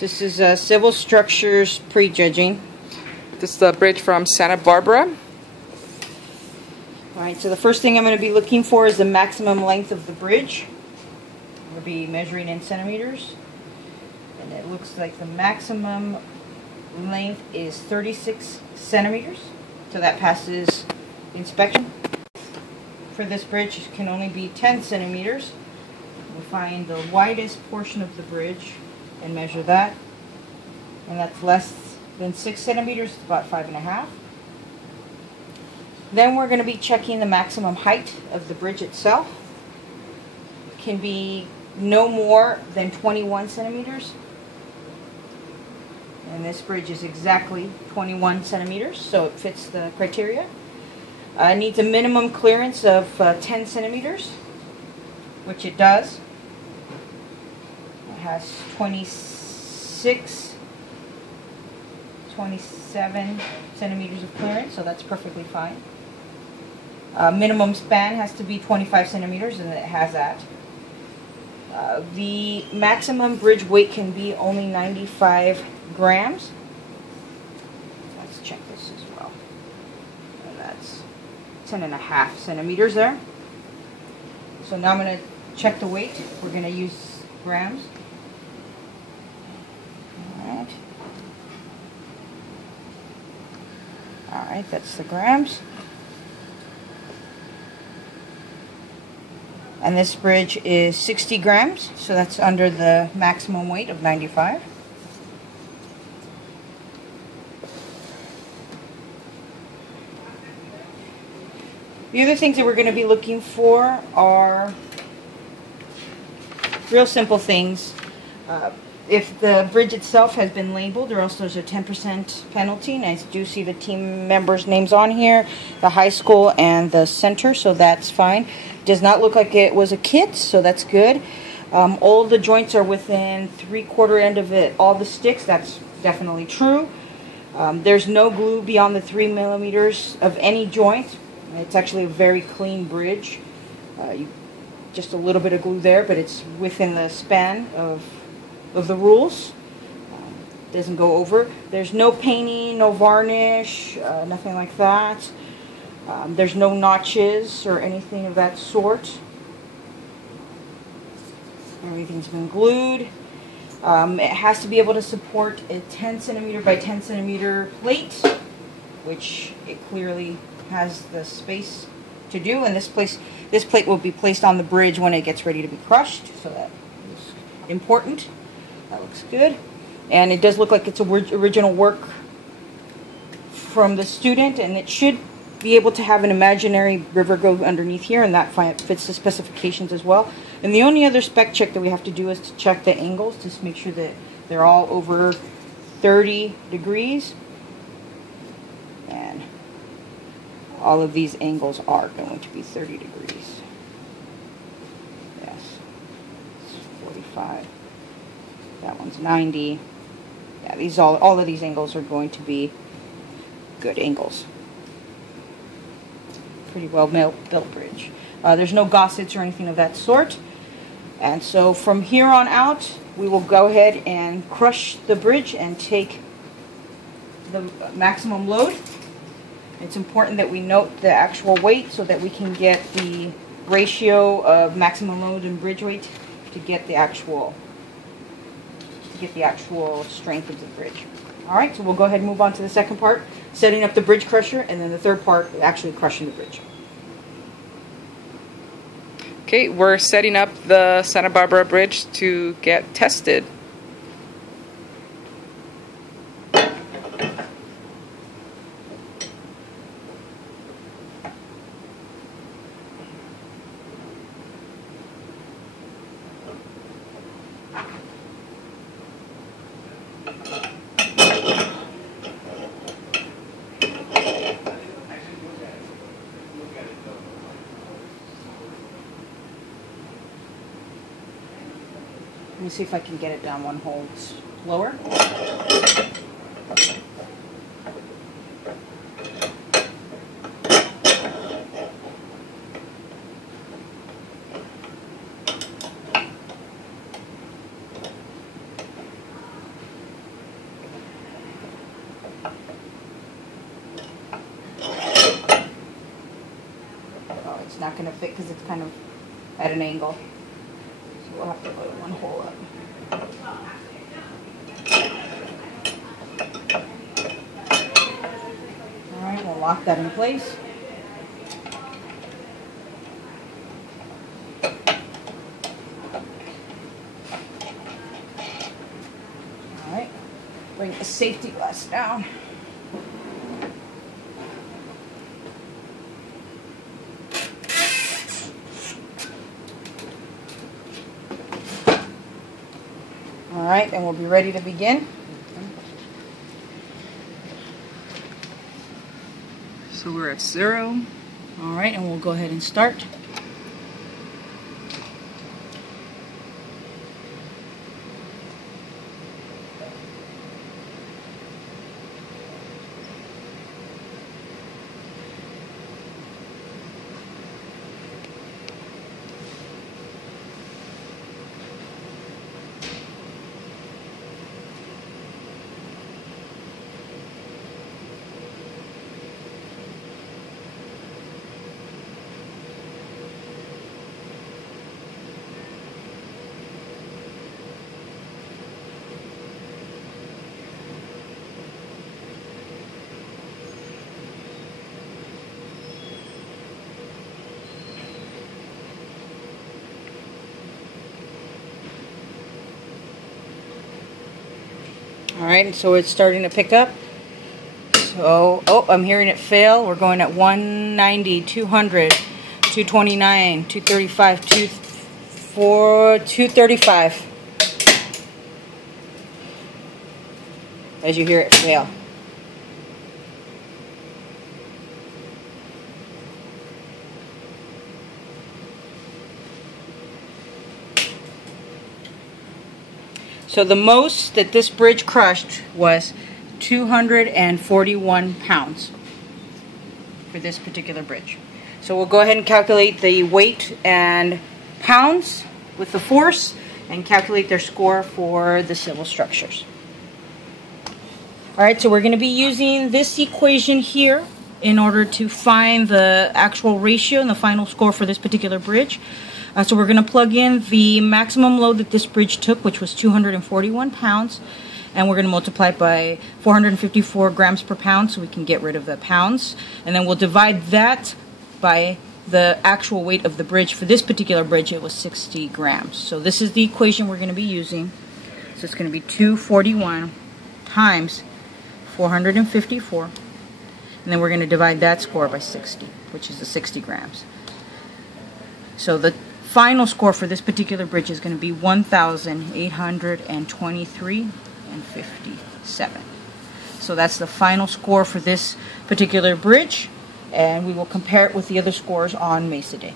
This is Civil Structures Prejudging. This is the bridge from Santa Barbara. Alright, so the first thing I'm going to be looking for is the maximum length of the bridge. We'll be measuring in centimeters. And it looks like the maximum length is 36 centimeters. So that passes inspection. For this bridge, it can only be 10 centimeters. We'll find the widest portion of the bridge and measure that. And that's less than 6 centimeters, it's about 5.5. Then we're going to be checking the maximum height of the bridge itself. It can be no more than 21 centimeters. And this bridge is exactly 21 centimeters, so it fits the criteria. It needs a minimum clearance of 10 centimeters, which it does. It has 26, 27 centimeters of clearance, so that's perfectly fine. Minimum span has to be 25 centimeters, and it has that. The maximum bridge weight can be only 95 grams. Let's check this as well. And that's 10.5 centimeters there. So now I'm going to check the weight. We're going to use grams. Alright. Alright, that's the grams. And this bridge is 60 grams, so that's under the maximum weight of 95. The other things that we're going to be looking for are real simple things. If the bridge itself has been labeled, or else there's a 10% penalty. And I do see the team members' names on here, the high school and the center, so that's fine. Does not look like it was a kit, so that's good. All the joints are within 3/4 end of it. All the sticks, that's definitely true. There's no glue beyond the 3 millimeters of any joint. It's actually a very clean bridge. Just a little bit of glue there, but it's within the span of the rules. Doesn't go over. There's no painting, no varnish, nothing like that. There's no notches or anything of that sort. Everything's been glued. It has to be able to support a 10 centimeter by 10 centimeter plate, which it clearly has the space to do. And this plate will be placed on the bridge when it gets ready to be crushed, so that is important. That looks good. And it does look like it's original work from the student, and it should be able to have an imaginary river go underneath here, and that fits the specifications as well. And the only other spec check that we have to do is to check the angles, just make sure that they're all over 30 degrees. And all of these angles are going to be 30 degrees. Yes. It's 45. That one's 90. Yeah, all of these angles are going to be good angles. Pretty well built bridge. There's no gossets or anything of that sort. And so from here on out, we will go ahead and crush the bridge and take the maximum load. It's important that we note the actual weight so that we can get the ratio of maximum load and bridge weight to get the actual strength of the bridge. Alright, so we'll go ahead and move on to the second part, setting up the bridge crusher, and then the third part, actually crushing the bridge. Okay, we're setting up the Santa Barbara Bridge to get tested. Let me see if I can get it down one hole lower. going to fit because it's kind of at an angle. So we'll have to put one hole up. Alright, we'll lock that in place. Alright, bring the safety glass down. Alright, and we'll be ready to begin. So we're at 0. Alright, and we'll go ahead and start. Alright, so it's starting to pick up. So, oh, I'm hearing it fail. We're going at 190, 200, 229, 235, 235. As you hear it fail. So the most that this bridge crushed was 241 pounds for this particular bridge. So we'll go ahead and calculate the weight and pounds with the force and calculate their score for the civil structures. Alright, so we're going to be using this equation here in order to find the actual ratio and the final score for this particular bridge. So we're going to plug in the maximum load that this bridge took, which was 241 pounds, and we're going to multiply it by 454 grams per pound so we can get rid of the pounds. And then we'll divide that by the actual weight of the bridge. For this particular bridge, it was 60 grams. So this is the equation we're going to be using. So it's going to be 241 times 454. And then we're going to divide that score by 60, which is the 60 grams. So the final score for this particular bridge is going to be 1,823.57. So that's the final score for this particular bridge, and we will compare it with the other scores on Mesa Day.